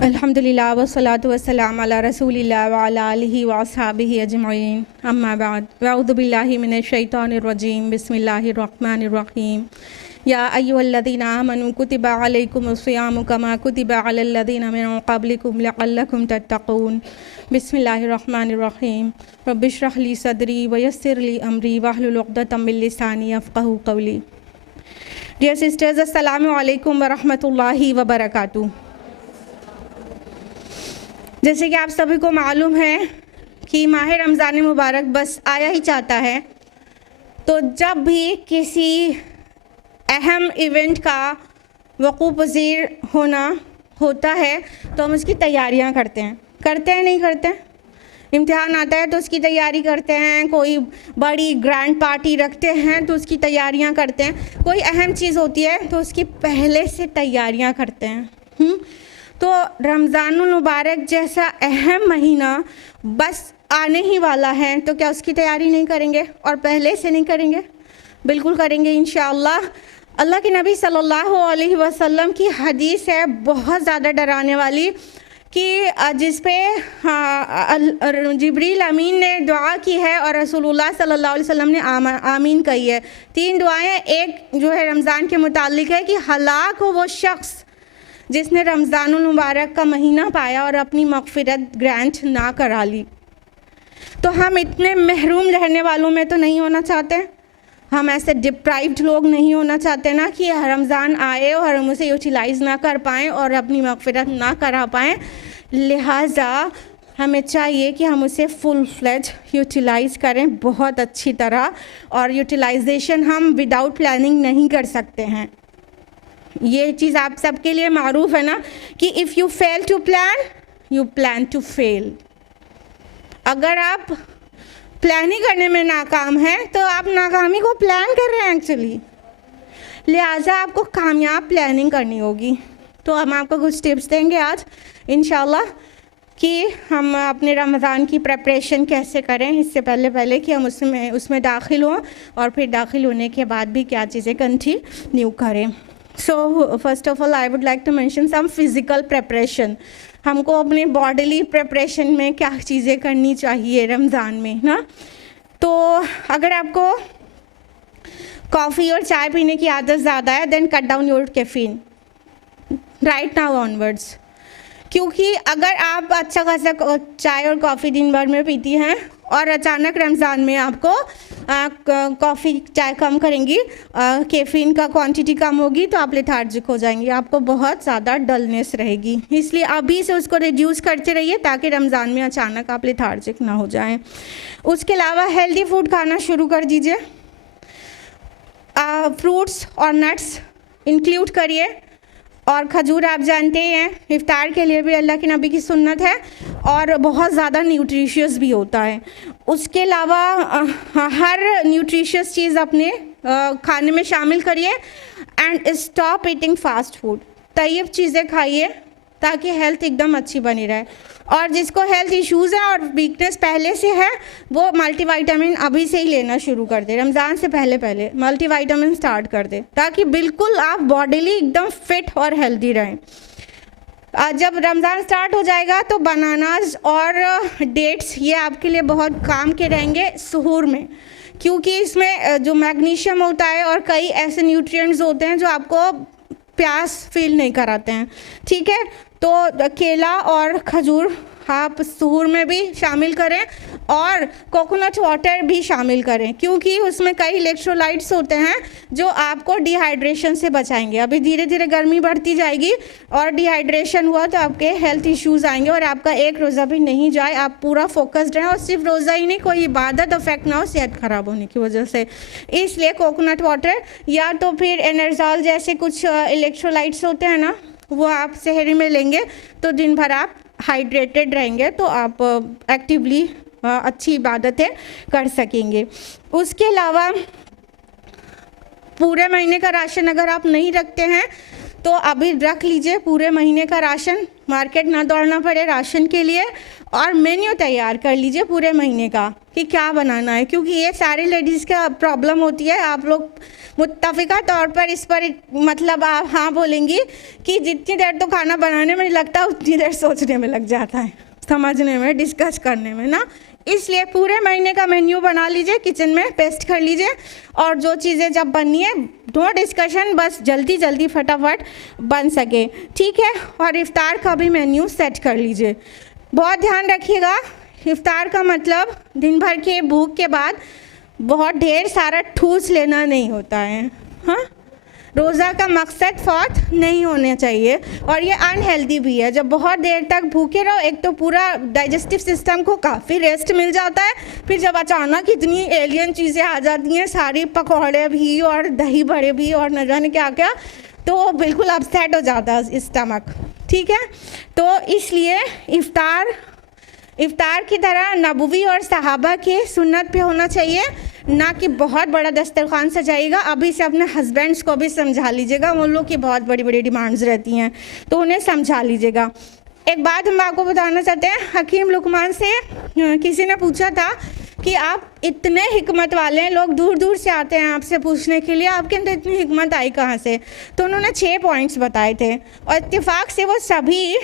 अल्हम्दुलिल्लाह वस्सलातु वस्सलाम अला रसूलिल्लाह व अला आलिहि व अस्हाबिहि अजमईन अम्मा बाद अऊज़ु बिल्लाहि मिनश शैतानिर रजीम बिस्मिल्लाहिर रहमानिर रहीम या अय्युहल्लज़ीना आमनू कुतिबा अलैकुमुस सियामु कमा कुतिबा अलल लज़ीना मिन क़ब्लिकुम लअल्लकुम तत्तक़ून बिस्मिल्लाहिर रहमानिर रहीम रब्बिश्रह ली सदरी व यस्सिर ली अमरी वहलुल उक़दतम मिन लिसानी यफ़क़हू क़ौली। डियर सिस्टर्स, अस्सलामु अलैकुम व रहमतुल्लाहि व बरकातुहू। जैसे कि आप सभी को मालूम है कि माह रमज़ान मुबारक बस आया ही चाहता है, तो जब भी किसी अहम इवेंट का वक़ू पज़ीर होना होता है तो हम उसकी तैयारियां करते हैं नहीं करते हैं। इम्तिहान आता है तो उसकी तैयारी करते हैं, कोई बड़ी ग्रैंड पार्टी रखते हैं तो उसकी तैयारियां करते हैं, कोई अहम चीज़ होती है तो उसकी पहले से तैयारियां करते हैं। तो रमज़ानुल मुबारक जैसा अहम महीना बस आने ही वाला है, तो क्या उसकी तैयारी नहीं करेंगे और पहले से नहीं करेंगे? बिल्कुल करेंगे इंशाअल्लाह। अल्लाह के नबी सल्लल्लाहु अलैहि वसल्लम की हदीस है बहुत ज़्यादा डराने वाली कि जिस पे जिब्रील अमीन ने दुआ की है और रसूलुल्लाह सल्लल्लाहु अलैहि वसल्लम ने आमीन कही है। 3 दुआएं, एक जो है रमज़ान के मुतालिक है कि हलाक हो वो शख्स जिसने रमज़ानुल मुबारक का महीना पाया और अपनी मग़फ़िरत ग्रांट ना करा ली। तो हम इतने महरूम रहने वालों में तो नहीं होना चाहते, हम ऐसे डिप्राइव्ड लोग नहीं होना चाहते ना कि रमज़ान आए और हम उसे यूटिलाइज़ ना कर पाएँ और अपनी मग़फ़िरत ना करा पाएँ। लिहाजा हमें चाहिए कि हम उसे फुल फ्लेज यूटिलाइज़ करें बहुत अच्छी तरह, और यूटिलाइजेशन हम विदाउट प्लानिंग नहीं कर सकते हैं। ये चीज़ आप सबके लिए मारूफ है ना कि if you fail to plan you plan to fail. अगर आप प्लानिंग करने में नाकाम हैं तो आप नाकामी को प्लान कर रहे हैं एक्चुअली। लिहाजा आपको कामयाब प्लानिंग करनी होगी। तो हम आपको कुछ टिप्स देंगे आज इंशाल्लाह कि हम अपने रमज़ान की प्रिपरेशन कैसे करें इससे पहले कि हम उसमें दाखिल हों, और फिर दाखिल होने के बाद भी क्या चीज़ें कंटिन्यू करें। So first of all I would like to mention some physical preparation. हमको अपने बॉडीली प्रिपरेशन में क्या चीज़ें करनी चाहिए रमज़ान में ना। तो अगर आपको कॉफ़ी और चाय पीने की आदत ज़्यादा है then cut down your caffeine right now onwards, क्योंकि अगर आप अच्छा खासा चाय और कॉफ़ी दिन भर में पीती हैं और अचानक रमज़ान में आपको कॉफ़ी चाय कम करेंगी, कैफ़ीन का क्वांटिटी कम होगी, तो आप लेथार्जिक हो जाएंगी, आपको बहुत ज़्यादा डलनेस रहेगी। इसलिए अभी से उसको रिड्यूस करते रहिए ताकि रमज़ान में अचानक आप लेथार्जिक ना हो जाएं। उसके अलावा हेल्दी फूड खाना शुरू कर दीजिए, फ्रूट्स और नट्स इंक्लूड करिए, और खजूर आप जानते हैं इफ्तार के लिए भी अल्लाह के नबी की सुन्नत है और बहुत ज़्यादा न्यूट्रिशियस भी होता है। उसके अलावा हर न्यूट्रिशियस चीज़ अपने खाने में शामिल करिए and stop eating fast food. तैयब चीज़ें खाइए ताकि हेल्थ एकदम अच्छी बनी रहे, और जिसको हेल्थ इश्यूज़ हैं और वीकनेस पहले से है वो मल्टीविटामिन अभी से ही लेना शुरू कर दे, रमज़ान से पहले मल्टीविटामिन स्टार्ट कर दे ताकि बिल्कुल आप बॉडीली एकदम फिट और हेल्दी रहें। जब रमज़ान स्टार्ट हो जाएगा तो बनानास और डेट्स ये आपके लिए बहुत काम के रहेंगे सहूर में, क्योंकि इसमें जो मैग्नीशियम होता है और कई ऐसे न्यूट्रिएंट्स होते हैं जो आपको प्यास फील नहीं कराते हैं। ठीक है, तो केला और खजूर आप सहूर में भी शामिल करें और कोकोनट वाटर भी शामिल करें, क्योंकि उसमें कई इलेक्ट्रोलाइट्स होते हैं जो आपको डिहाइड्रेशन से बचाएंगे। अभी धीरे धीरे गर्मी बढ़ती जाएगी और डिहाइड्रेशन हुआ तो आपके हेल्थ इश्यूज़ आएंगे और आपका एक रोज़ा भी नहीं जाए, आप पूरा फोकस्ड रहें, और सिर्फ रोज़ा ही नहीं कोई इबादत अफेक्ट ना हो सेहत ख़राब होने की वजह से। इसलिए कोकोनट वाटर या तो फिर एनर्जॉल जैसे कुछ इलेक्ट्रोलाइट्स होते हैं ना, वो आप सहरी में लेंगे तो दिन भर आप हाइड्रेटेड रहेंगे, तो आप एक्टिवली अच्छी इबादतें कर सकेंगे। उसके अलावा पूरे महीने का राशन अगर आप नहीं रखते हैं तो अभी रख लीजिए पूरे महीने का राशन, मार्केट ना दौड़ना पड़े राशन के लिए, और मेन्यू तैयार कर लीजिए पूरे महीने का कि क्या बनाना है, क्योंकि ये सारी लेडीज़ का प्रॉब्लम होती है। आप लोग मुत्तफ़िका तौर पर इस पर मतलब आप हाँ बोलेंगी कि जितनी देर तो खाना बनाने में लगता है उतनी देर सोचने में लग जाता है, समझने में, डिस्कस करने में ना। इसलिए पूरे महीने का मेन्यू बना लीजिए, किचन में पेस्ट कर लीजिए, और जो चीज़ें जब बननी है नो डिस्कशन, बस जल्दी जल्दी फटाफट बन सके, ठीक है। और इफ्तार का भी मेन्यू सेट कर लीजिए। बहुत ध्यान रखिएगा, इफ्तार का मतलब दिन भर के भूख के बाद बहुत ढेर सारा ठूस लेना नहीं होता है। हाँ, रोज़ा का मकसद फौत नहीं होना चाहिए, और ये अनहेल्दी भी है। जब बहुत देर तक भूखे रहो, एक तो पूरा डाइजेस्टिव सिस्टम को काफ़ी रेस्ट मिल जाता है, फिर जब अचानक इतनी एलियन चीज़ें आ जाती हैं, सारी पकौड़े भी और दही बड़े भी और न जाने क्या क्या, तो बिल्कुल अपसेट हो जाता है स्टमक, ठीक है। तो इसलिए इफ्तार की तरह नबवी और सहाबा के सुन्नत पे होना चाहिए, ना कि बहुत बड़ा दस्तरखान सजाइएगा। अभी से अपने हस्बैंड्स को भी समझा लीजिएगा, उन लोग की बहुत बड़ी बड़ी डिमांड्स रहती हैं, तो उन्हें समझा लीजिएगा। एक बात हम आपको बताना चाहते हैं, हकीम लुकमान से किसी ने पूछा था कि आप इतने हिकमत वाले हैं, लोग दूर दूर से आते हैं आपसे पूछने के लिए, आपके अंदर इतनी हिकमत आई कहाँ से? तो उन्होंने 6 पॉइंट्स बताए थे, और इत्तेफाक से वो सभी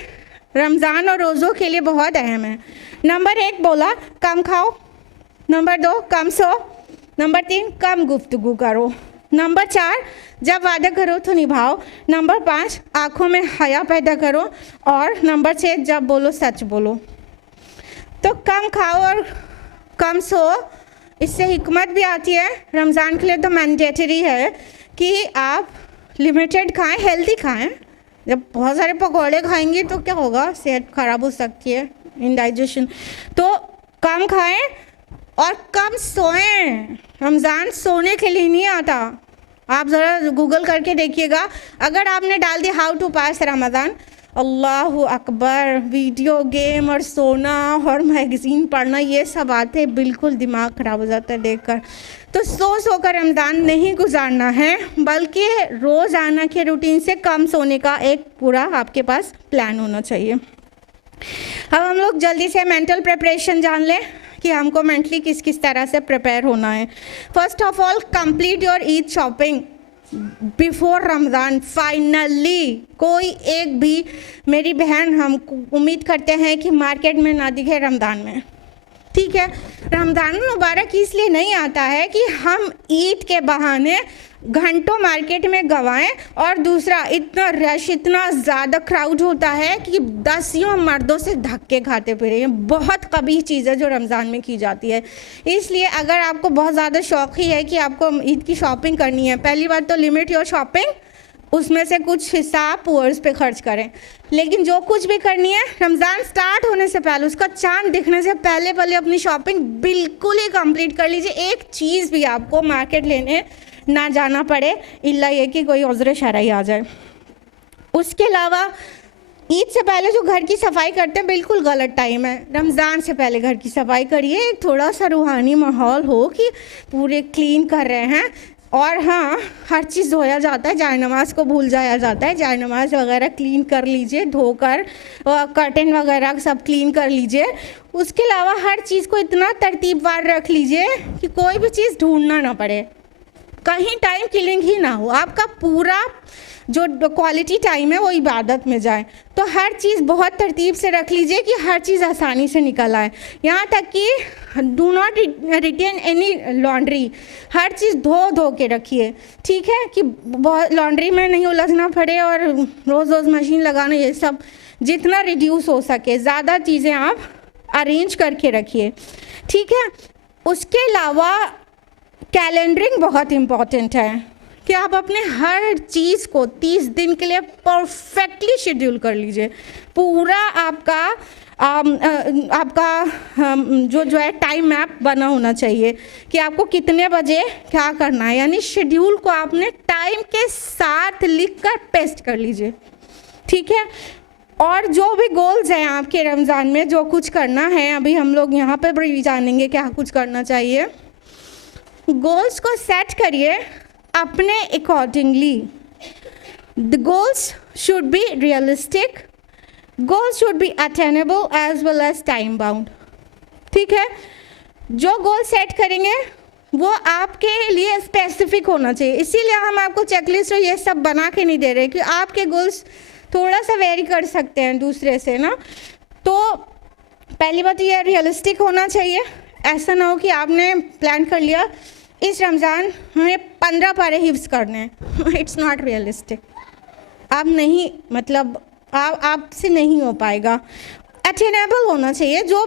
रमज़ान और रोज़ों के लिए बहुत अहम है। नंबर 1 बोला कम खाओ, नंबर 2 कम सो, नंबर 3 कम गुफ्तगू करो, नंबर 4 जब वादा करो तो निभाओ, नंबर 5 आँखों में हया पैदा करो, और नंबर 6 जब बोलो सच बोलो। तो कम खाओ और कम सो, इससे हिकमत भी आती है। रमज़ान के लिए तो मैंडेटरी है कि आप लिमिटेड खाएं, हेल्दी खाएं। जब बहुत सारे पकौड़े खाएंगे तो क्या होगा, सेहत ख़राब हो सकती है, इंडाइजेशन। तो कम खाएं और कम सोएं। रमज़ान सोने के लिए नहीं आता। आप ज़रा गूगल करके देखिएगा, अगर आपने डाल दिया how to pass Ramzan, Allah अकबर, वीडियो गेम और सोना और मैगज़ीन पढ़ना, ये सब बातें बिल्कुल दिमाग ख़राब हो जाता है देखकर। तो सो कर रमज़ान नहीं गुजारना है, बल्कि रोज़ाना के रूटीन से कम सोने का एक पूरा आपके पास प्लान होना चाहिए। अब हम लोग जल्दी से मेंटल प्रिपरेशन जान लें कि हमको मेंटली किस किस तरह से प्रिपेयर होना है। First of all, complete your Eid shopping before Ramzan. Finally कोई एक भी मेरी बहन, हम उम्मीद करते हैं कि मार्केट में ना दिखे रमज़ान में, ठीक है। रमज़ान मुबारक इसलिए नहीं आता है कि हम ईद के बहाने घंटों मार्केट में गंवाएं, और दूसरा इतना रश, इतना ज़्यादा क्राउड होता है कि 10 मर्दों से धक्के खाते फिरे। ये बहुत कबीह चीज़ है जो रमज़ान में की जाती है। इसलिए अगर आपको बहुत ज़्यादा शौक ही है कि आपको ईद की शॉपिंग करनी है, पहली बात तो लिमिट योर शॉपिंग, उसमें से कुछ हिस्सा पुअर्स पे खर्च करें। लेकिन जो कुछ भी करनी है, रमज़ान स्टार्ट होने से पहले, उसका चांद दिखने से पहले पहले अपनी शॉपिंग बिल्कुल ही कंप्लीट कर लीजिए। एक चीज़ भी आपको मार्केट लेने ना जाना पड़े, इल्ला ये कि कोई उज़्र शरई आ जाए। उसके अलावा ईद से पहले जो घर की सफाई करते हैं, बिल्कुल गलत टाइम है। रमज़ान से पहले घर की सफाई करिए, थोड़ा सा रूहानी माहौल हो कि पूरे क्लीन कर रहे हैं। और हाँ, हर चीज़ धोया जाता है, जाए नमाज को भूल जाया जाता है, जाए नमाज वगैरह क्लीन कर लीजिए, धोकर कर्टन वगैरह सब क्लीन कर लीजिए। उसके अलावा हर चीज़ को इतना तरतीबवार रख लीजिए कि कोई भी चीज़ ढूंढना ना पड़े, कहीं टाइम किलिंग ही ना हो, आपका पूरा जो क्वालिटी टाइम है वो इबादत में जाए। तो हर चीज़ बहुत तरतीब से रख लीजिए कि हर चीज़ आसानी से निकल आए। यहाँ तक कि do not retain any laundry, हर चीज़ धो के रखिए, ठीक है, कि बहुत लॉन्ड्री में नहीं उलझना पड़े और रोज़ रोज़ मशीन लगाना, ये सब जितना रिड्यूस हो सके ज़्यादा चीज़ें आप अरेंज करके रखिए, ठीक है। उसके अलावा कैलेंडरिंग बहुत इम्पॉर्टेंट है कि आप अपने हर चीज़ को 30 दिन के लिए परफेक्टली शेड्यूल कर लीजिए। पूरा आपका जो है टाइम मैप बना होना चाहिए कि आपको कितने बजे क्या करना है, यानी शेड्यूल को आपने टाइम के साथ लिखकर पेस्ट कर लीजिए, ठीक है। और जो भी गोल्स हैं आपके रमज़ान में, जो कुछ करना है, अभी हम लोग यहाँ पर भी जानेंगे क्या कुछ करना चाहिए। गोल्स को सेट करिए अपने accordingly. The goals should be realistic, goals should be attainable as well as time bound. ठीक है, जो गोल सेट करेंगे वो आपके लिए स्पेसिफिक होना चाहिए। इसीलिए हम आपको चेकलिस्ट और ये सब बना के नहीं दे रहे कि आपके गोल्स थोड़ा सा वेरी कर सकते हैं दूसरे से ना। तो पहली बात ये रियलिस्टिक होना चाहिए। ऐसा ना हो कि आपने प्लान कर लिया इस रमज़ान हमें 15 पारे हिफ्ज़ करने हैं, इट्स नॉट रियलिस्टिक। आप नहीं, मतलब आपसे नहीं हो पाएगा। अटेनेबल होना चाहिए, जो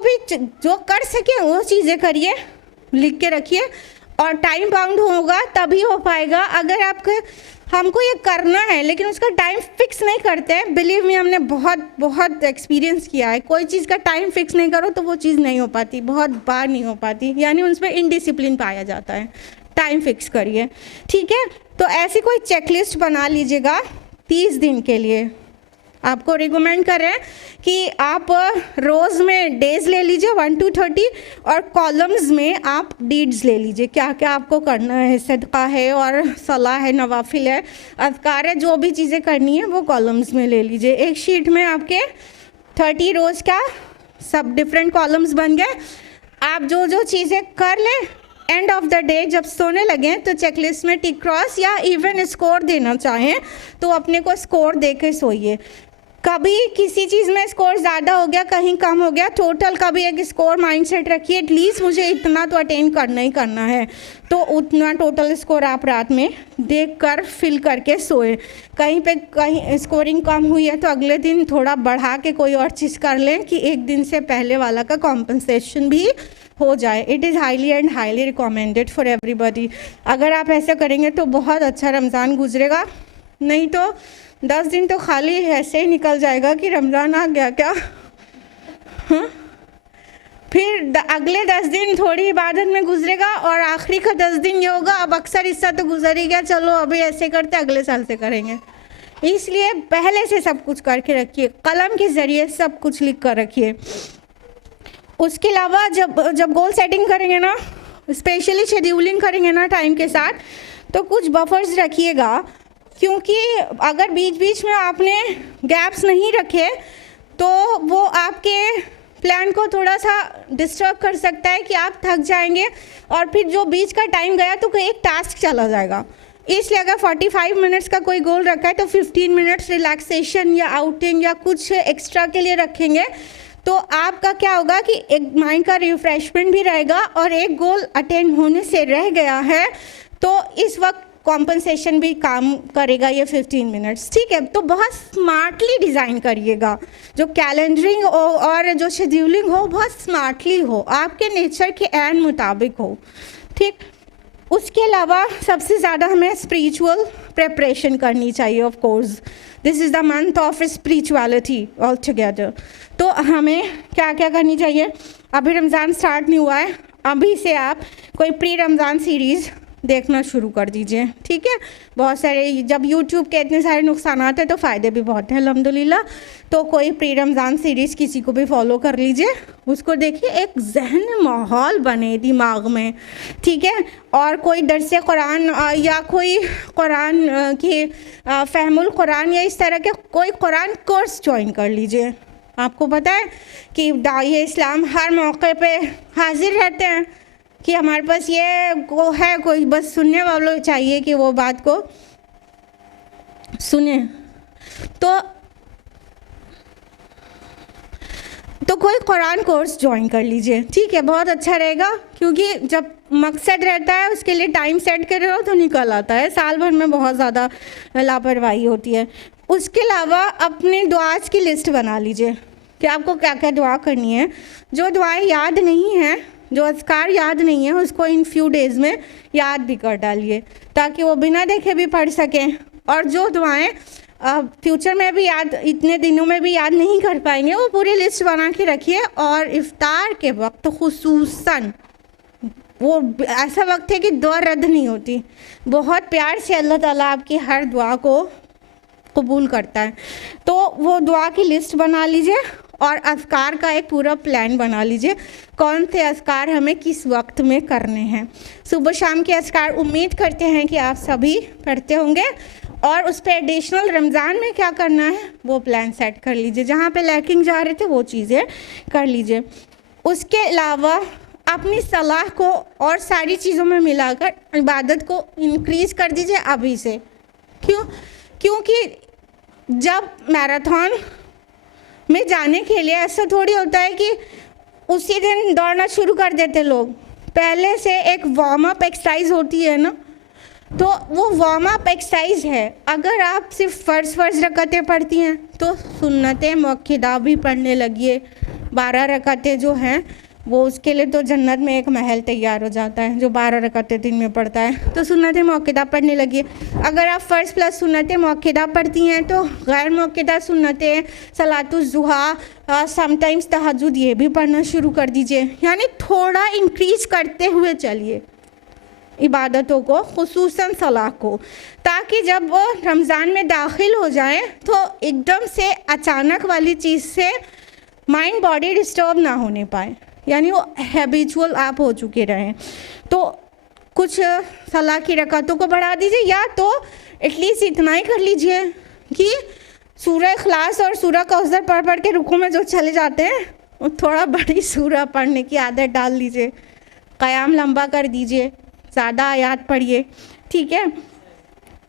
कर सके वो चीज़ें करिए, लिख के रखिए, और टाइम बाउंड होगा तभी हो पाएगा। अगर हमको ये करना है लेकिन उसका टाइम फिक्स नहीं करते हैं, बिलीव मी, हमने बहुत एक्सपीरियंस किया है, कोई चीज़ का टाइम फिक्स नहीं करो तो वो चीज़ नहीं हो पाती, बहुत बार नहीं हो पाती, यानी उसमें इनडिसिप्लिन पाया जाता है। टाइम फिक्स करिए, ठीक है। तो ऐसी कोई चेकलिस्ट बना लीजिएगा 30 दिन के लिए। आपको रिकमेंड कर रहे हैं कि आप रोज़ में डेज ले लीजिए 1 to 30, और कॉलम्स में आप डीड्स ले लीजिए, क्या क्या आपको करना है, सदका है और सलाह है, नवाफिल है, अज़कार है, जो भी चीज़ें करनी है वो कॉलम्स में ले लीजिए। एक शीट में आपके 30 रोज़ का सब डिफरेंट कॉलम्स बन गए। आप जो जो चीज़ें कर लें, एंड ऑफ द डे जब सोने लगें तो चेकलिस्ट में टिक क्रॉस, या इवन स्कोर देना चाहें तो अपने को स्कोर दे के सोइए। कभी किसी चीज़ में स्कोर ज़्यादा हो गया, कहीं कम हो गया, टोटल का भी एक स्कोर माइंडसेट रखिए, एटलीस्ट मुझे इतना तो अटेन करना ही करना है, तो उतना टोटल स्कोर आप रात में देख कर फिल करके सोए। कहीं स्कोरिंग कम हुई है तो अगले दिन थोड़ा बढ़ा के कोई और चीज़ कर लें कि एक दिन से पहले वाला का कॉम्पनसेशन भी हो जाए। It is highly and highly recommended for everybody. अगर आप ऐसा करेंगे तो बहुत अच्छा रमज़ान गुजरेगा, नहीं तो 10 दिन तो खाली ऐसे ही निकल जाएगा कि रमज़ान आ गया क्या। हाँ, फिर अगले 10 दिन थोड़ी इबादत में गुजरेगा, और आखिरी का 10 दिन ये होगा अब अक्सर हिस्सा तो गुजर ही गया, चलो अभी ऐसे करते अगले साल से करेंगे। इसलिए पहले से सब कुछ करके रखिए, कलम के ज़रिए सब कुछ लिख कर रखिए। उसके अलावा जब गोल सेटिंग करेंगे ना, स्पेशली शेड्यूलिंग करेंगे ना टाइम के साथ, तो कुछ बफर्स रखिएगा, क्योंकि अगर बीच बीच में आपने गैप्स नहीं रखे तो वो आपके प्लान को थोड़ा सा डिस्टर्ब कर सकता है कि आप थक जाएंगे, और फिर जो बीच का टाइम गया तो कोई एक टास्क चला जाएगा। इसलिए अगर 45 मिनट्स का कोई गोल रखा है तो 15 मिनट्स रिलैक्सेशन या आउटिंग या कुछ एक्स्ट्रा के लिए रखेंगे, तो आपका क्या होगा कि एक माइंड का रिफ्रेशमेंट भी रहेगा, और एक गोल अटेंड होने से रह गया है तो इस वक्त कॉम्पनसेशन भी काम करेगा ये 15 मिनट्स, ठीक है। तो बहुत स्मार्टली डिज़ाइन करिएगा, जो कैलेंडरिंग हो और जो शेड्यूलिंग हो बहुत स्मार्टली हो, आपके नेचर के एंड मुताबिक हो, ठीक। उसके अलावा सबसे ज़्यादा हमें स्पिरिचुअल प्रिपरेशन करनी चाहिए। Of course this is the month of spirituality all together. तो हमें क्या क्या करनी चाहिए, अभी रमज़ान स्टार्ट नहीं हुआ है, अभी से आप कोई प्री रमज़ान सीरीज़ देखना शुरू कर दीजिए, ठीक है। बहुत सारे, जब YouTube के इतने सारे नुकसान हैं तो फ़ायदे भी बहुत हैं अल्हम्दुलिल्लाह। तो कोई प्री रमज़ान सीरीज़ किसी को भी फॉलो कर लीजिए, उसको देखिए, एक जहन में माहौल बने दिमाग में, ठीक है। और कोई दरस कुरान या कोई कुरान की फ़हमुल कुरान या इस तरह के कोई कुरान कोर्स ज्वाइन कर लीजिए। आपको पता है कि दाई इस्लाम हर मौके पे हाजिर रहते हैं कि हमारे पास ये वो है, कोई बस सुनने वालों चाहिए कि वो बात को सुने। तो कोई कुरान कोर्स ज्वाइन कर लीजिए, ठीक है, बहुत अच्छा रहेगा, क्योंकि जब मकसद रहता है उसके लिए टाइम सेट कर रहे हो तो निकल आता है, साल भर में बहुत ज़्यादा लापरवाही होती है। उसके अलावा अपने दुआज की लिस्ट बना लीजिए कि आपको क्या क्या दुआ करनी है। जो दुआएं याद नहीं हैं, जो अज़कार याद नहीं है, उसको इन फ्यू डेज़ में याद भी कर डालिए ताकि वो बिना देखे भी पढ़ सकें। और जो दुआएं फ्यूचर में भी याद, इतने दिनों में भी याद नहीं कर पाएंगे, वो पूरी लिस्ट बना के रखिए। और इफ्तार के वक्त खुसूसन वो ऐसा वक्त है कि दुआ रद्द नहीं होती, बहुत प्यार से अल्लाह ताला आपकी हर दुआ को कबूल करता है। तो वो दुआ की लिस्ट बना लीजिए और अज़कार का एक पूरा प्लान बना लीजिए, कौन से अज़कार हमें किस वक्त में करने हैं। सुबह शाम के अज़कार उम्मीद करते हैं कि आप सभी पढ़ते होंगे, और उस पर एडिशनल रमज़ान में क्या करना है वो प्लान सेट कर लीजिए। जहाँ पे लैकिंग जा रहे थे वो चीज़ें कर लीजिए। उसके अलावा अपनी सलाह को और सारी चीज़ों में मिलाकर इबादत को इंक्रीज़ कर दीजिए अभी से। क्योंकि जब मैराथन में जाने के लिए ऐसा थोड़ी होता है कि उसी दिन दौड़ना शुरू कर देते लोग। पहले से एक वार्म अप एक्सरसाइज होती है ना, तो वो वार्म अप एक्सरसाइज है। अगर आप सिर्फ फ़र्ज़ रकतें पढ़ती हैं तो सुन्नतें मुअक्किदा भी पढ़ने लगिए। 12 रकतें जो हैं वो उसके लिए तो जन्नत में एक महल तैयार हो जाता है जो 12 रकतें दिन में पढ़ता है। तो सुन्नतें मुअक्किदा पढ़ने लगिए। अगर आप फ़र्ज़ प्लस सुन्नतें मुअक्किदा पढ़ती हैं तो गैर मुअक्किदा सुन्नतें, सलातुज़ ज़ुहा, समटाइम्स तहज्जुद, ये भी पढ़ना शुरू कर दीजिए। यानी थोड़ा इंक्रीज़ करते हुए चलिए इबादतों को, खुसूसन सलाह को, ताकि जब वो रमज़ान में दाखिल हो जाए तो एकदम से अचानक वाली चीज़ से माइंड बॉडी डिस्टर्ब ना होने पाए, यानी वो हैबिचुअल आप हो चुके रहें। तो कुछ सलाह की रकातों को बढ़ा दीजिए, या तो एटलीस्ट इतना ही कर लीजिए कि सूरह इखलास और सूरह कौसर पढ़ के रुकू में जो चले जाते हैं वो थोड़ा बड़ी सूरह पढ़ने की आदत डाल लीजिए। क़याम लंबा कर दीजिए, ज़्यादा आयात पढ़िए, ठीक है।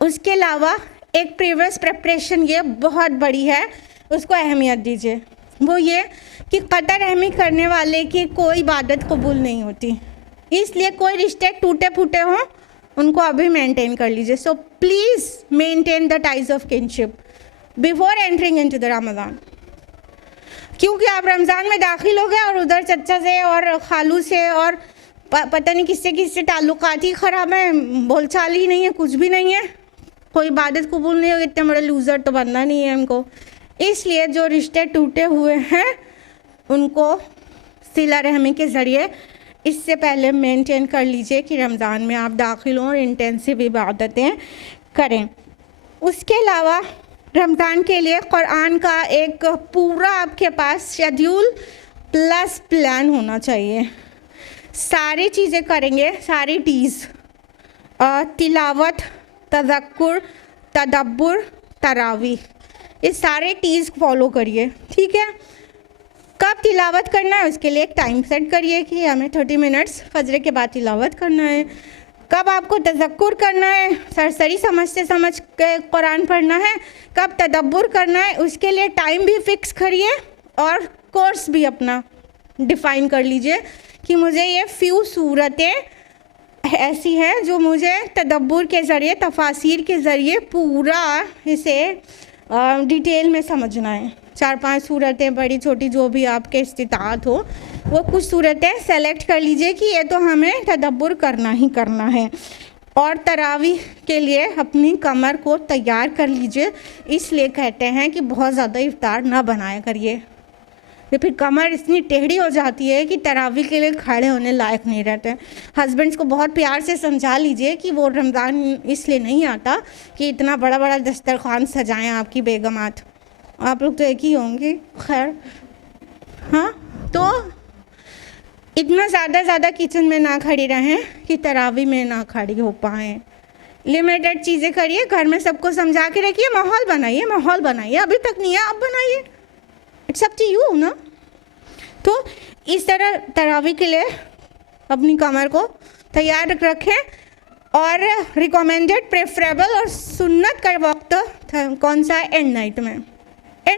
उसके अलावा एक प्रीवियस प्रिपरेशन ये बहुत बड़ी है, उसको अहमियत दीजिए। वो ये कि क़तर रहमी करने वाले की कोई इबादत कबूल नहीं होती, इसलिए कोई रिश्ते टूटे फूटे हों उनको अभी मेंटेन कर लीजिए। So please maintain the ties of kinship before entering into the Ramzan. क्योंकि आप रमज़ान में दाखिल हो गए और उधर चचा से और खालू से और पता नहीं किससे ताल्लुकात ही ख़राब हैं, बोलचाल ही नहीं है, कुछ भी नहीं है, कोई इबादत कबूल नहीं हो, इतने बड़े लूज़र तो बनना नहीं है हमको। इसलिए जो रिश्ते टूटे हुए हैं उनको सिला रहमी के ज़रिए इससे पहले मेंटेन कर लीजिए कि रमज़ान में आप दाखिल हों और इंटेंसिव इबादतें करें। उसके अलावा रमज़ान के लिए क़ुरान का एक पूरा आपके पास शेड्यूल प्लस प्लान होना चाहिए। सारी चीज़ें करेंगे, सारी टीज़, तिलावत, तज़क्कुर, तदब्बुर, तरावी, ये सारे टीज़ फॉलो करिए, ठीक है। कब तिलावत करना है उसके लिए एक टाइम सेट करिए कि हमें 30 मिनट्स फजर के बाद तिलावत करना है। कब आपको तज़क्कुर करना है, सरसरी समझ के कुरान पढ़ना है, कब तदब्बुर करना है, उसके लिए टाइम भी फिक्स करिए और कोर्स भी अपना डिफ़ाइन कर लीजिए कि मुझे ये फ्यू सूरतें ऐसी हैं जो मुझे तदब्बुर के ज़रिए, तफासिर के ज़रिए पूरा इसे डिटेल में समझना है। 4-5 सूरतें, बड़ी छोटी जो भी आपके इस्तिताअत हो, वो कुछ सूरतें सेलेक्ट कर लीजिए कि ये तो हमें तदब्बुर करना ही करना है। और तरावी के लिए अपनी कमर को तैयार कर लीजिए। इसलिए कहते हैं कि बहुत ज़्यादा इफ्तार ना बनाया करिए, ये फिर कमर इतनी टेढ़ी हो जाती है कि तरावी के लिए खड़े होने लायक नहीं रहते। हस्बैंड्स को बहुत प्यार से समझा लीजिए कि वो रमज़ान इसलिए नहीं आता कि इतना बड़ा बड़ा दस्तरखान सजाएं आपकी बेगमात, आप लोग तो एक ही होंगे, खैर हाँ। तो इतना ज़्यादा किचन में ना खड़ी रहें कि तरावी में ना खड़ी हो पाएँ। लिमिटेड चीज़ें करिए, घर में सबको समझा के रखिए, माहौल बनाइए। अभी तक नहीं है, अब बनाइए, इट्स अप टू यू ना। तो इस तरह तरावी के लिए अपनी कमर को तैयार रखें। और रिकमेंडेड, प्रेफरेबल और सुन्नत का वक्त कौन सा है? एंड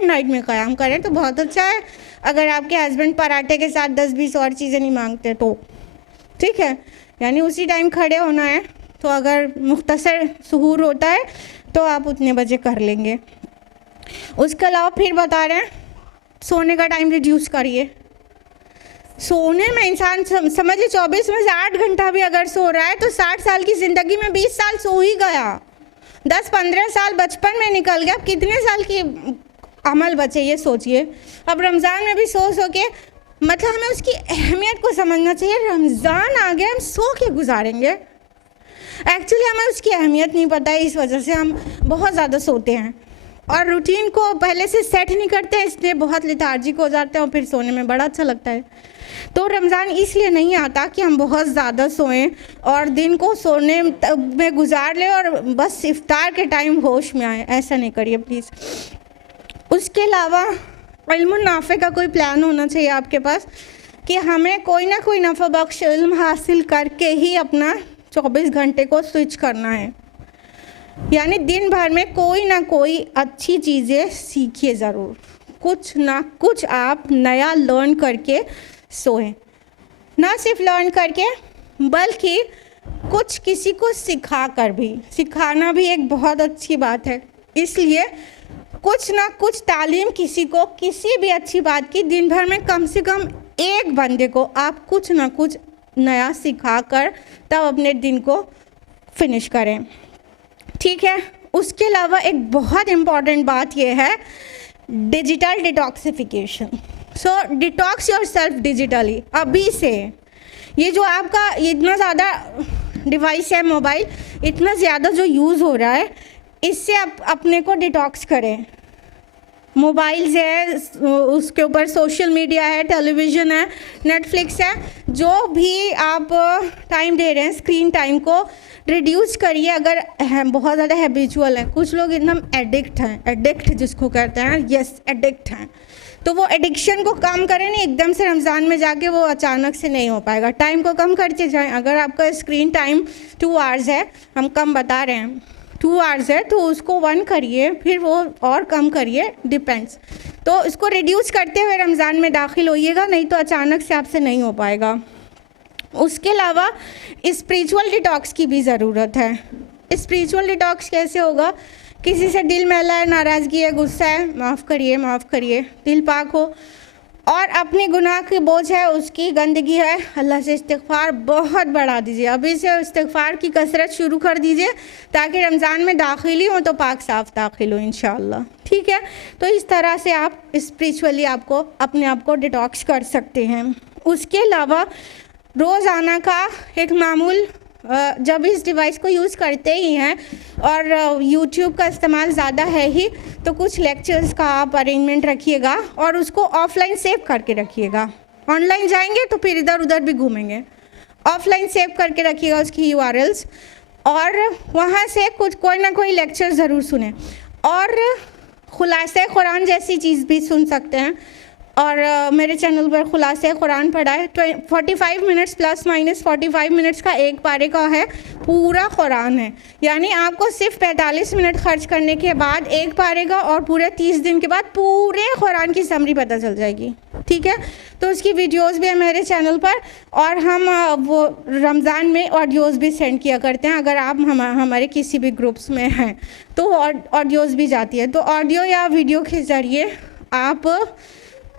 नाइट में क़याम करें तो बहुत अच्छा है। अगर आपके हस्बैंड पराठे के साथ 10-20 और चीज़ें नहीं मांगते तो ठीक है, यानी उसी टाइम खड़े होना है। तो अगर मुख्तसर सुहूर होता है तो आप उतने बजे कर लेंगे। उसके अलावा फिर बता रहे हैं, सोने का टाइम रिड्यूस करिए। सोने में इंसान समझिए 24 में से 8 घंटा भी अगर सो रहा है तो 60 साल की ज़िंदगी में 20 साल सो ही गया, 10-15 साल बचपन में निकल गया, अब कितने साल की अमल बचे ये सोचिए। अब रमज़ान में भी सो के, मतलब हमें उसकी अहमियत को समझना चाहिए। रमज़ान आ गया, हम सो के गुजारेंगे, एक्चुअली हमें उसकी अहमियत नहीं पता है, इस वजह से हम बहुत ज़्यादा सोते हैं। और रूटीन को पहले से सेट नहीं करते हैं, इसलिए बहुत लेथार्जिक हो जाते हैं और फिर सोने में बड़ा अच्छा लगता है। तो रमज़ान इसलिए नहीं आता कि हम बहुत ज़्यादा सोएं और दिन को सोने में गुजार लें और बस इफ्तार के टाइम होश में आए, ऐसा नहीं करिए प्लीज़। उसके अलावा इल्मुन नाफ़े का कोई प्लान होना चाहिए आपके पास कि हमें कोई ना कोई नफ़ा बख्श इल्म हासिल करके ही अपना 24 घंटे को स्विच करना है, यानी दिन भर में कोई ना कोई अच्छी चीज़ें सीखिए ज़रूर, कुछ ना कुछ आप नया लर्न करके सोएं। ना सिर्फ लर्न करके बल्कि कुछ किसी को सिखा कर भी, सिखाना भी एक बहुत अच्छी बात है। इसलिए कुछ ना कुछ तालीम किसी को किसी भी अच्छी बात की दिन भर में कम से कम एक बंदे को आप कुछ ना कुछ नया सिखा कर तब अपने दिन को फिनिश करें, ठीक है। उसके अलावा एक बहुत इम्पॉर्टेंट बात यह है डिजिटल डिटॉक्सिफिकेशन। सो डिटॉक्स योरसेल्फ डिजिटली। अभी से ये जो आपका इतना ज़्यादा डिवाइस है, मोबाइल इतना ज़्यादा जो यूज़ हो रहा है, इससे आप अपने को डिटॉक्स करें। मोबाइल्स है, उसके ऊपर सोशल मीडिया है, टेलीविज़न है, नेटफ्लिक्स है, जो भी आप टाइम दे रहे हैं स्क्रीन टाइम को रिड्यूस करिए। अगर बहुत ज़्यादा हैबिचुअल है, कुछ लोग एकदम एडिक्ट हैं, एडिक्ट जिसको कहते हैं, यस एडिक्ट हैं, तो वो एडिक्शन को कम करें। नहीं एकदम से रमज़ान में जाके वो अचानक से नहीं हो पाएगा, टाइम को कम करते जाएं। अगर आपका स्क्रीन टाइम 2 आवर्स है, हम कम बता रहे हैं 2 आवर्स है, तो उसको 1 करिए, फिर वो और कम करिए, डिपेंड्स। तो इसको रिड्यूस करते हुए रमज़ान में दाखिल होइएगा, नहीं तो अचानक से आपसे नहीं हो पाएगा। उसके अलावा स्पिरिचुअल डिटॉक्स की भी ज़रूरत है। स्पिरिचुअल डिटॉक्स कैसे होगा? किसी से दिल मैला है, नाराज़गी है, गुस्सा है, माफ़ करिए, दिल पाक हो। और अपने गुनाह की बोझ है, उसकी गंदगी है, अल्लाह से इस्तिग़फ़ार बहुत बढ़ा दीजिए। अभी से इस्तिग़फ़ार की कसरत शुरू कर दीजिए ताकि रमज़ान में दाखिली हो तो पाक साफ़ दाखिल हो इंशाअल्लाह, ठीक है। तो इस तरह से आप स्पिरिचुअली आपको अपने आप को डिटॉक्स कर सकते हैं। उसके अलावा रोज़ाना का एक मामूल, जब इस डिवाइस को यूज़ करते ही हैं और यूट्यूब का इस्तेमाल ज़्यादा है ही, तो कुछ लेक्चर्स का आप अरेंजमेंट रखिएगा और उसको ऑफ़लाइन सेव करके रखिएगा। ऑनलाइन जाएंगे तो फिर इधर उधर भी घूमेंगे, ऑफ़लाइन सेव करके रखिएगा उसकी URLs, और वहाँ से कुछ कोई ना कोई लेक्चर ज़रूर सुने। और खुलासे कुरान जैसी चीज़ भी सुन सकते हैं, और मेरे चैनल पर खुलासे कुरान पढ़ा है, 45 मिनट्स प्लस माइनस 45 मिनट्स का एक पारे का है, पूरा कुरान है। यानी आपको सिर्फ 45 मिनट खर्च करने के बाद एक पारे का और पूरे 30 दिन के बाद पूरे कुरान की समरी पता चल जाएगी, ठीक है। तो उसकी वीडियोस भी है मेरे चैनल पर, और हम वो रमज़ान में ऑडियोज़ भी सेंड किया करते हैं। अगर आप हमारे किसी भी ग्रुप्स में हैं तो ऑडियोज़ भी जाती है। तो ऑडियो या वीडियो के ज़रिए आप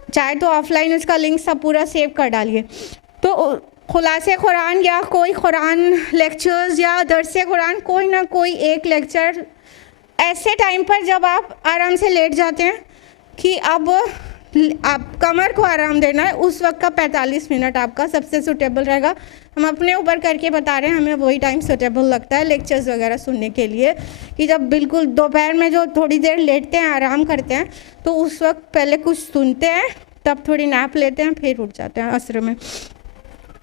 चाहे तो ऑफ़लाइन उसका लिंक सब पूरा सेव कर डालिए। तो खुलासे कुरान या कोई कुरान लेक्चर्स या दरसे कुरान, कोई ना कोई एक लेक्चर ऐसे टाइम पर जब आप आराम से लेट जाते हैं कि अब आप कमर को आराम देना है, उस वक्त का 45 मिनट आपका सबसे सूटेबल रहेगा। हम अपने ऊपर करके बता रहे हैं, हमें वही टाइम सूटेबल लगता है लेक्चर्स वगैरह सुनने के लिए, कि जब बिल्कुल दोपहर में जो थोड़ी देर लेटते हैं, आराम करते हैं, तो उस वक्त पहले कुछ सुनते हैं, तब थोड़ी नैप लेते हैं, फिर उठ जाते हैं असर में।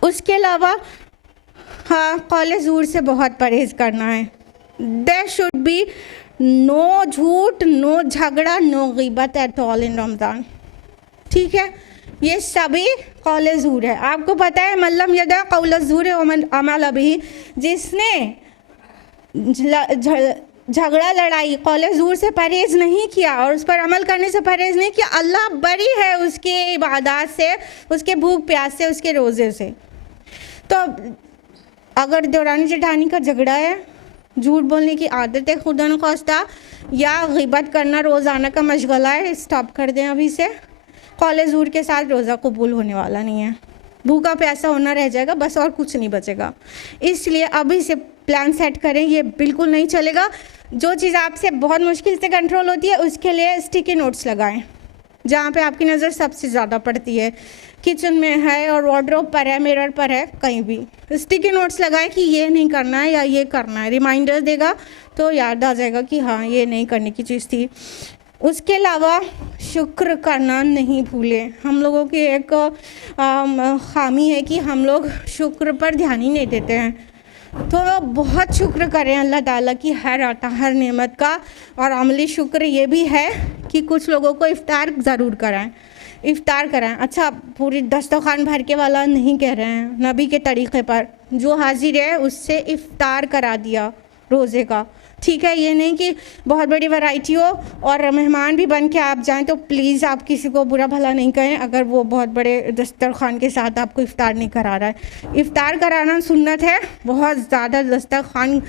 उसके अलावा हाँ, कौल ज़ूर से बहुत परहेज़ करना है। देयर शुड बी नो झूठ, नो झगड़ा, नो ग़ीबत एट ऑल इन रमज़ान, ठीक है। ये सभी कौल ज़ूर है। आपको पता है मल्लम यदा कौल ज़ूर अमल अभी, जिसने झगड़ा लड़ाई कौल ज़ूर से परहेज़ नहीं किया और उस पर अमल करने से परहेज़ नहीं किया, अल्लाह बरी है उसके इबादत से, उसके भूख प्यास से, उसके रोज़े से। तो अगर देवरानी जेठानी का झगड़ा है, झूठ बोलने की आदत है खुदा न खास्ता, या ग़ीबत करना रोज़ाना का मशगला है, स्टॉप कर दें अभी से। कौल ज़ूर के साथ रोज़ा कबूल होने वाला नहीं है, भूखा प्यासा होना रह जाएगा बस, और कुछ नहीं बचेगा। इसलिए अभी से प्लान सेट करें, ये बिल्कुल नहीं चलेगा। जो चीज़ आपसे बहुत मुश्किल से कंट्रोल होती है उसके लिए स्टिकी नोट्स लगाएं, जहाँ पे आपकी नज़र सबसे ज़्यादा पड़ती है, किचन में है और वार्डरोब पर है, मिरर पर है, कहीं भी स्टिकी नोट्स लगाएं कि ये नहीं करना है या ये करना है। रिमाइंडर देगा तो याद आ जाएगा कि हाँ ये नहीं करने की चीज़ थी। उसके अलावा शुक्र करना नहीं भूलें। हम लोगों की एक खामी है कि हम लोग शुक्र पर ध्यान ही नहीं देते हैं। तो बहुत शुक्र करें अल्लाह ताला की हर नेमत का। और अमली शुक्र ये भी है कि कुछ लोगों को इफ्तार ज़रूर कराएं, इफ्तार कराएं। अच्छा, पूरी दस्तरखान भर के वाला नहीं कह रहे हैं, नबी के तरीक़े पर जो हाजिर है उससे इफ्तार करा दिया रोज़े का, ठीक है। ये नहीं कि बहुत बड़ी वैरायटी हो और मेहमान भी बन के आप जाएं, तो प्लीज़ आप किसी को बुरा भला नहीं कहें अगर वो बहुत बड़े दस्तरखान के साथ आपको इफ़्तार नहीं करा रहा है। इफ़्तार कराना सुन्नत है, बहुत ज़्यादा दस्तरखान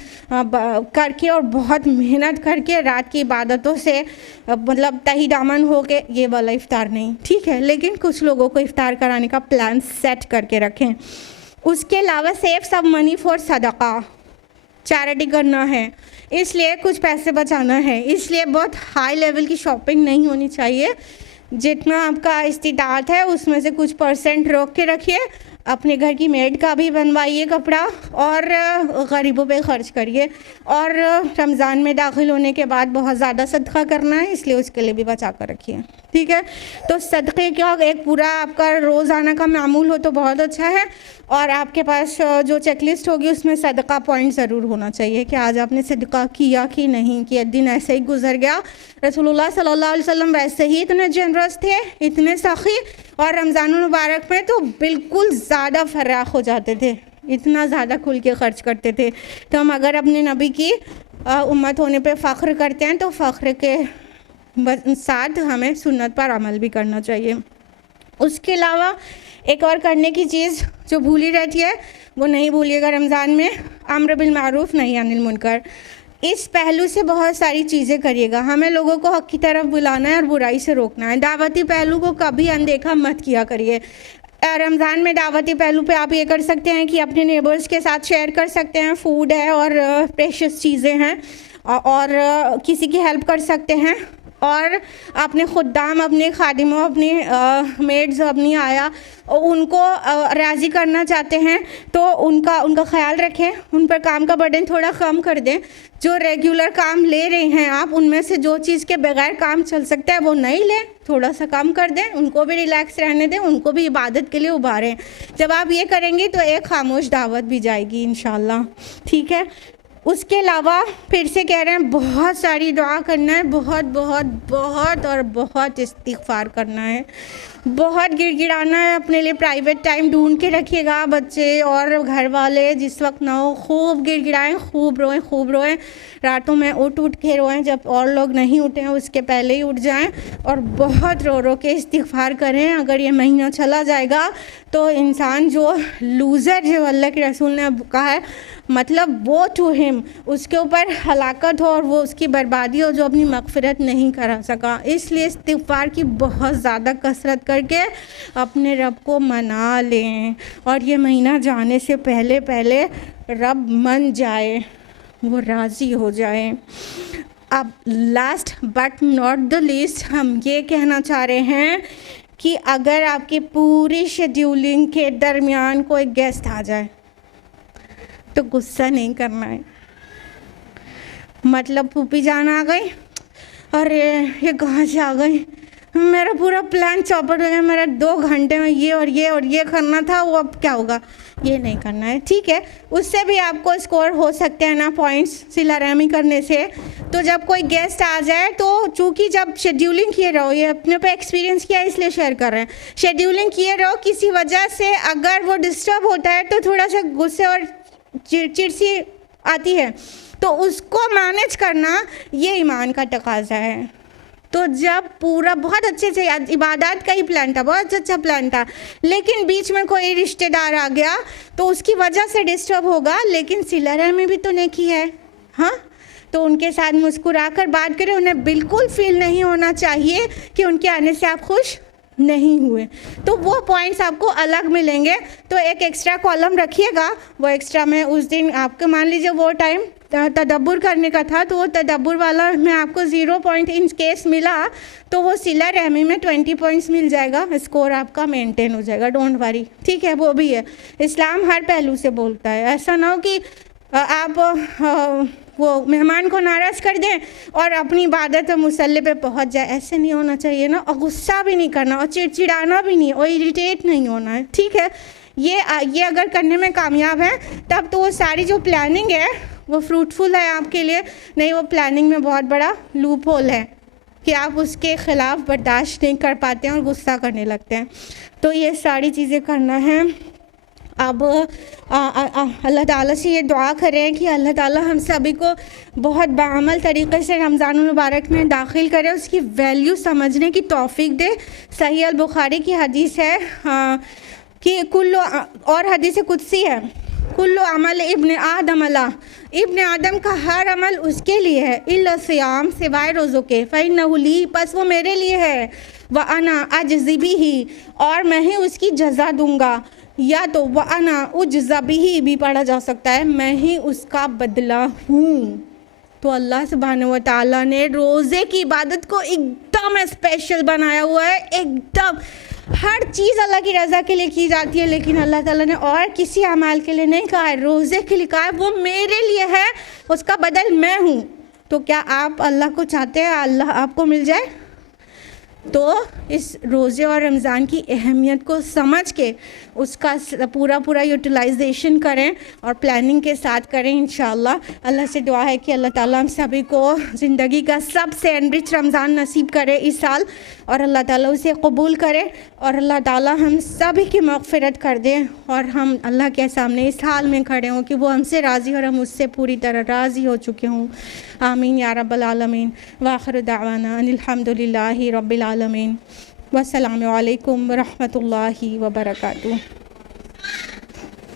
करके और बहुत मेहनत करके रात की इबादतों से मतलब तही दामन हो के, ये वाला इफ़्तार नहीं, ठीक है। लेकिन कुछ लोगों को इफ़्तार कराने का प्लान सेट करके रखें। उसके अलावा सेव सम मनी फॉर सदका, चैरिटी करना है, इसलिए कुछ पैसे बचाना है, इसलिए बहुत हाई लेवल की शॉपिंग नहीं होनी चाहिए। जितना आपका इस्तिताअत है उसमें से कुछ % रोक के रखिए। अपने घर की मेड का भी बनवाइए कपड़ा और गरीबों पे ख़र्च करिए। और रमज़ान में दाखिल होने के बाद बहुत ज़्यादा सदका करना है, इसलिए उसके लिए भी बचा कर रखिए, ठीक है। तो सदक़े का एक पूरा आपका रोज़ाना का मामूल हो तो बहुत अच्छा है। और आपके पास जो चेकलिस्ट होगी उसमें सदका पॉइंट ज़रूर होना चाहिए कि आज आपने सदका किया कि नहीं, कि दिन ऐसे ही गुजर गया। रसूलुल्लाह सल्लल्लाहु अलैहि वसल्लम वैसे ही इतने जनरस थे, इतने सखी, और रमज़ान मुबारक में तो बिल्कुल ज़्यादा फराख हो जाते थे, इतना ज़्यादा खुल के ख़र्च करते थे। तो हम अगर अपने नबी की उम्मत होने पे फ़ख्र करते हैं तो फ़ख्र के साथ हमें सुन्नत पर अमल भी करना चाहिए। उसके अलावा एक और करने की चीज़ जो भूली रहती है वो नहीं भूलिएगा रमज़ान में, अम्र बिल मारूफ़ नही अनिल मुनकर। इस पहलू से बहुत सारी चीज़ें करिएगा। हमें लोगों को हक़ की तरफ बुलाना है और बुराई से रोकना है। दावती पहलू को कभी अनदेखा मत किया करिए। रमज़ान में दावती पहलू पे आप ये कर सकते हैं कि अपने नेबर्स के साथ शेयर कर सकते हैं, फूड है और प्रेशियस चीज़ें हैं, और किसी की हेल्प कर सकते हैं। और अपने ख़ुद्दाम, अपने खादिमों, अपनी मेड्स, अपनी आया, उनको राज़ी करना चाहते हैं तो उनका ख्याल रखें, उन पर काम का बर्डन थोड़ा कम कर दें। जो रेगुलर काम ले रहे हैं आप, उनमें से जो चीज़ के बगैर काम चल सकता है वो नहीं लें, थोड़ा सा कम कर दें, उनको भी रिलैक्स रहने दें, उनको भी इबादत के लिए उभारें। जब आप ये करेंगी तो एक खामोश दावत भी जाएगी इंशाल्लाह, ठीक है। उसके अलावा फिर से कह रहे हैं बहुत सारी दुआ करना है, बहुत बहुत बहुत और बहुत इस्तिग़फ़ार करना है, बहुत गिड़गिड़ाना है। अपने लिए प्राइवेट टाइम ढूंढ के रखिएगा, बच्चे और घर वाले जिस वक्त ना हो खूब गिड़गिड़ाएं, खूब रोएं, रातों में उठ के रोएं, जब और लोग नहीं उठे हैं उसके पहले ही उठ जाएं और बहुत रो के इस्तिग़फ़ार करें। अगर ये महीना चला जाएगा तो इंसान जो लूज़र, जो अल्लाह के रसूल ने कहा है, मतलब वो टू हिम, उसके ऊपर हलाकत हो और वो उसकी बर्बादी हो जो अपनी मग़फ़िरत नहीं करा सका। इसलिए इस्तिग़फ़ार की बहुत ज़्यादा कसरत करके अपने रब को मना लें और ये महीना जाने से पहले पहले रब मन जाए, वो राज़ी हो जाए। अब last but not the least हम ये कहना चाह रहे हैं कि अगर आपकी पूरी शेड्यूलिंग के दरमियान कोई गेस्ट आ जाए तो गुस्सा नहीं करना है। मतलब फूफी जान आ गई, अरे ये कहाँ से आ गई, मेरा पूरा प्लान चौपट हो गया, मेरा 2 घंटे में ये और ये और ये करना था, वो अब क्या होगा, ये नहीं करना है, ठीक है। उससे भी आपको स्कोर हो सकते हैं ना पॉइंट्स सिला रहमी करने से। तो जब कोई गेस्ट आ जाए तो चूँकि जब शेड्यूलिंग किए रहो, ये अपने पे एक्सपीरियंस किया इसलिए शेयर कर रहे हैं, शेड्यूलिंग किए रहो, किसी वजह से अगर वो डिस्टर्ब होता है तो थोड़ा सा गुस्से और चिड़चिड़ सी आती है, तो उसको मैनेज करना ये ईमान का तकाज़ा है। तो जब पूरा बहुत अच्छे से इबादत का ही प्लान था, बहुत अच्छा प्लान था, लेकिन बीच में कोई रिश्तेदार आ गया तो उसकी वजह से डिस्टर्ब होगा, लेकिन सिला रहमी भी तो नेकी है, हाँ। तो उनके साथ मुस्कुरा कर बात करें, उन्हें बिल्कुल फील नहीं होना चाहिए कि उनके आने से आप खुश नहीं हुए, तो वो पॉइंट्स आपको अलग मिलेंगे। तो एक एक्स्ट्रा कॉलम रखिएगा, वो एक्स्ट्रा में उस दिन आपके मान लीजिए वो टाइम तदब्बुर करने का था, तो वो तदब्बुर वाला में आपको 0 पॉइंट इन केस मिला तो वो सिला रहमी में 20 पॉइंट्स मिल जाएगा, स्कोर आपका मेंटेन हो जाएगा, डोंट वरी, ठीक है। वो भी है, इस्लाम हर पहलू से बोलता है। ऐसा ना हो कि आप वो मेहमान को नाराज़ कर दें और अपनी इबादत मुसल्ले पे पहुंच जाए, ऐसे नहीं होना चाहिए ना। और गुस्सा भी नहीं करना और चिड़चिड़ाना भी नहीं और इरिटेट नहीं होना है, ठीक है। ये अगर करने में कामयाब है तब तो वो सारी जो प्लानिंग है वो फ्रूटफुल है आपके लिए। नहीं, वो प्लानिंग में बहुत बड़ा लूप होल है कि आप उसके ख़िलाफ़ बर्दाश्त नहीं कर पाते हैं और गुस्सा करने लगते हैं। तो ये सारी चीज़ें करना है। अब अल्लाह ताला से ये दुआ करें कि अल्लाह ताला हम सभी को बहुत बाअमल तरीक़े से रमज़ान मुबारक में दाखिल करे, उसकी वैल्यू समझने की तौफ़ीक दे। सही अल बुखारी की हदीस है कि कुल्लो, और हदीस कुदसी है, कुल्लो अमल इब्न आदम अला, इब्न आदम का हर अमल उसके लिए है, इल्ला सियाम, सिवाय रोज़ों के, फ़इन्नहु ली, बस वो मेरे लिए है, व अना अजज़ी बिही, और मैं ही उसकी जज़ा दूँगा, या तो व अना उजज़ा बिही भी पढ़ा जा सकता है, मैं ही उसका बदला हूँ। तो अल्लाह सुब्हानहू व तआला ने रोज़े की इबादत को एकदम स्पेशल बनाया हुआ है, एकदम हर चीज़ अल्लाह की रज़ा के लिए की जाती है, लेकिन अल्लाह ताला ने और किसी अमाल के लिए नहीं कहा है, रोज़े के लिए कहा है, वो मेरे लिए है, उसका बदल मैं हूँ। तो क्या आप अल्लाह को चाहते हैं अल्लाह आपको मिल जाए? तो इस रोज़े और रमज़ान की अहमियत को समझ के उसका पूरा यूटिलाइजेशन करें और प्लानिंग के साथ करें इंशाअल्लाह। अल्लाह से दुआ है कि अल्लाह ताला हम सभी को ज़िंदगी का सबसे एनरिच रमज़ान नसीब करे इस साल, और अल्लाह ताला उसे कबूल करे, और अल्लाह ताला हम सभी की मग़फ़िरत कर दें, और हम अल्लाह के सामने इस हाल में खड़े हों कि वो हमसे राज़ी और हम उससे पूरी तरह राज़ी हो चुके हों। आमीन या रब्बल आलमीन। व आखिर दावाना अनिल हम्दुलिल्लाहि रब्बिल आलमीन। वस्सलामु अलैकुम व रहमतुल्लाहि व बरकातुहू।